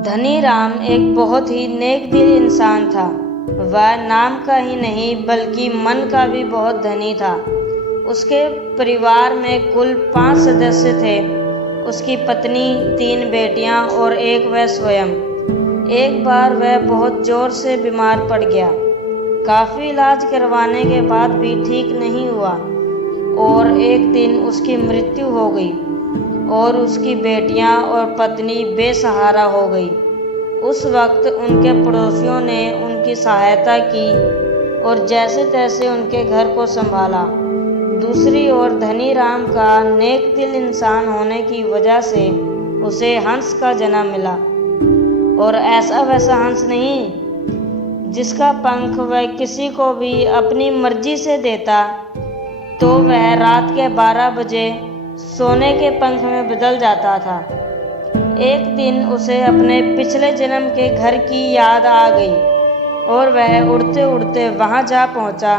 धनी राम एक बहुत ही नेक दिल इंसान था। वह नाम का ही नहीं बल्कि मन का भी बहुत धनी था। उसके परिवार में कुल 5 सदस्य थे। उसकी पत्नी, 3 बेटियां और एक वह स्वयं। एक बार वह बहुत जोर से बीमार पड़ गया। काफ़ी इलाज करवाने के बाद भी ठीक नहीं हुआ और एक दिन उसकी मृत्यु हो गई और उसकी बेटियां और पत्नी बेसहारा हो गई। उस वक्त उनके पड़ोसियों ने उनकी सहायता की और जैसे तैसे उनके घर को संभाला। दूसरी ओर धनी राम का नेक दिल इंसान होने की वजह से उसे हंस का जन्म मिला, और ऐसा वैसा हंस नहीं जिसका पंख वह किसी को भी अपनी मर्जी से देता तो वह रात के 12 बजे सोने के पंख में बदल जाता था। एक दिन उसे अपने पिछले जन्म के घर की याद आ गई और वह उड़ते उड़ते वहां जा पहुंचा,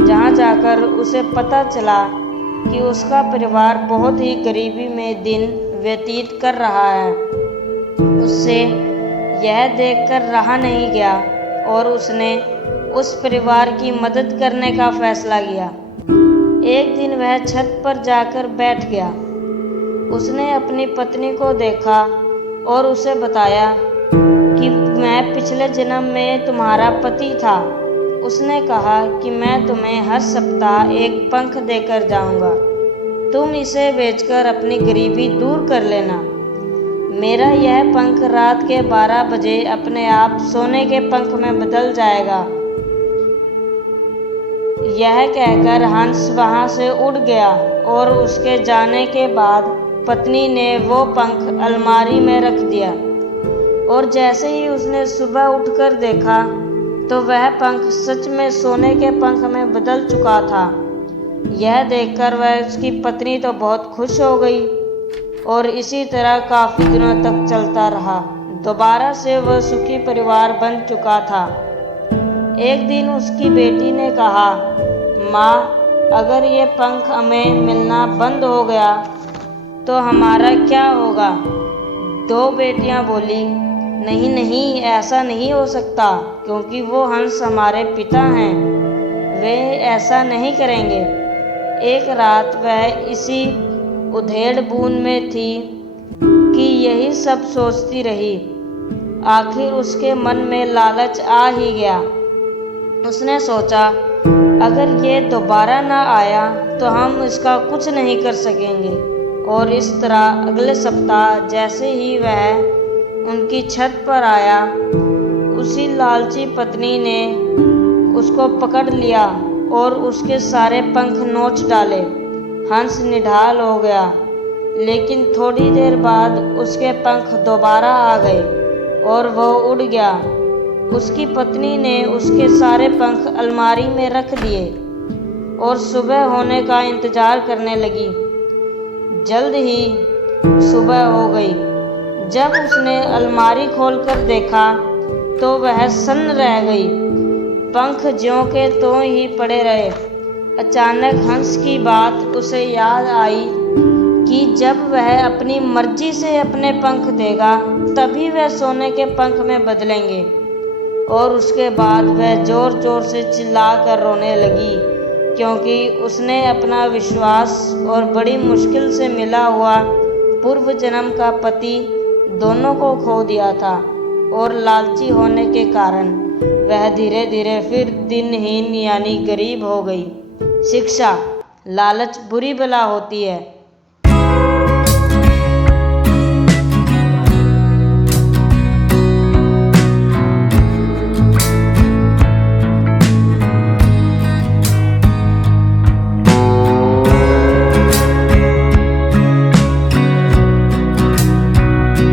जहां जाकर उसे पता चला कि उसका परिवार बहुत ही गरीबी में दिन व्यतीत कर रहा है। उससे यह देखकर रहा नहीं गया और उसने उस परिवार की मदद करने का फैसला किया। एक दिन वह छत पर जाकर बैठ गया। उसने अपनी पत्नी को देखा और उसे बताया कि मैं पिछले जन्म में तुम्हारा पति था। उसने कहा कि मैं तुम्हें हर सप्ताह एक पंख देकर जाऊंगा। तुम इसे बेचकर अपनी गरीबी दूर कर लेना। मेरा यह पंख रात के 12 बजे अपने आप सोने के पंख में बदल जाएगा। यह कहकर हंस वहां से उड़ गया और उसके जाने के बाद पत्नी ने वो पंख अलमारी में रख दिया, और जैसे ही उसने सुबह उठकर देखा तो वह पंख सच में सोने के पंख में बदल चुका था। यह देखकर वह उसकी पत्नी तो बहुत खुश हो गई और इसी तरह काफ़ी दिनों तक चलता रहा। दोबारा से वह सुखी परिवार बन चुका था। एक दिन उसकी बेटी ने कहा, माँ, अगर ये पंख हमें मिलना बंद हो गया तो हमारा क्या होगा? 2 बेटियां बोली, नहीं नहीं, ऐसा नहीं हो सकता, क्योंकि वो हंस हमारे पिता हैं, वे ऐसा नहीं करेंगे। एक रात वह इसी उधेड़ बून में थी कि यही सब सोचती रही। आखिर उसके मन में लालच आ ही गया। उसने सोचा, अगर ये दोबारा ना आया तो हम इसका कुछ नहीं कर सकेंगे। और इस तरह अगले सप्ताह जैसे ही वह उनकी छत पर आया, उसी लालची पत्नी ने उसको पकड़ लिया और उसके सारे पंख नोच डाले। हंस निढाल हो गया, लेकिन थोड़ी देर बाद उसके पंख दोबारा आ गए और वह उड़ गया। उसकी पत्नी ने उसके सारे पंख अलमारी में रख दिए और सुबह होने का इंतजार करने लगी। जल्द ही सुबह हो गई। जब उसने अलमारी खोलकर देखा तो वह सन्न रह गई। पंख ज्यों के त्यों ही पड़े रहे। अचानक हंस की बात उसे याद आई कि जब वह अपनी मर्जी से अपने पंख देगा तभी वह सोने के पंख में बदलेंगे। और उसके बाद वह जोर जोर से चिल्लाकर रोने लगी, क्योंकि उसने अपना विश्वास और बड़ी मुश्किल से मिला हुआ पूर्व जन्म का पति दोनों को खो दिया था। और लालची होने के कारण वह धीरे धीरे फिर दिनहीन यानी गरीब हो गई। शिक्षा, लालच बुरी बला होती है।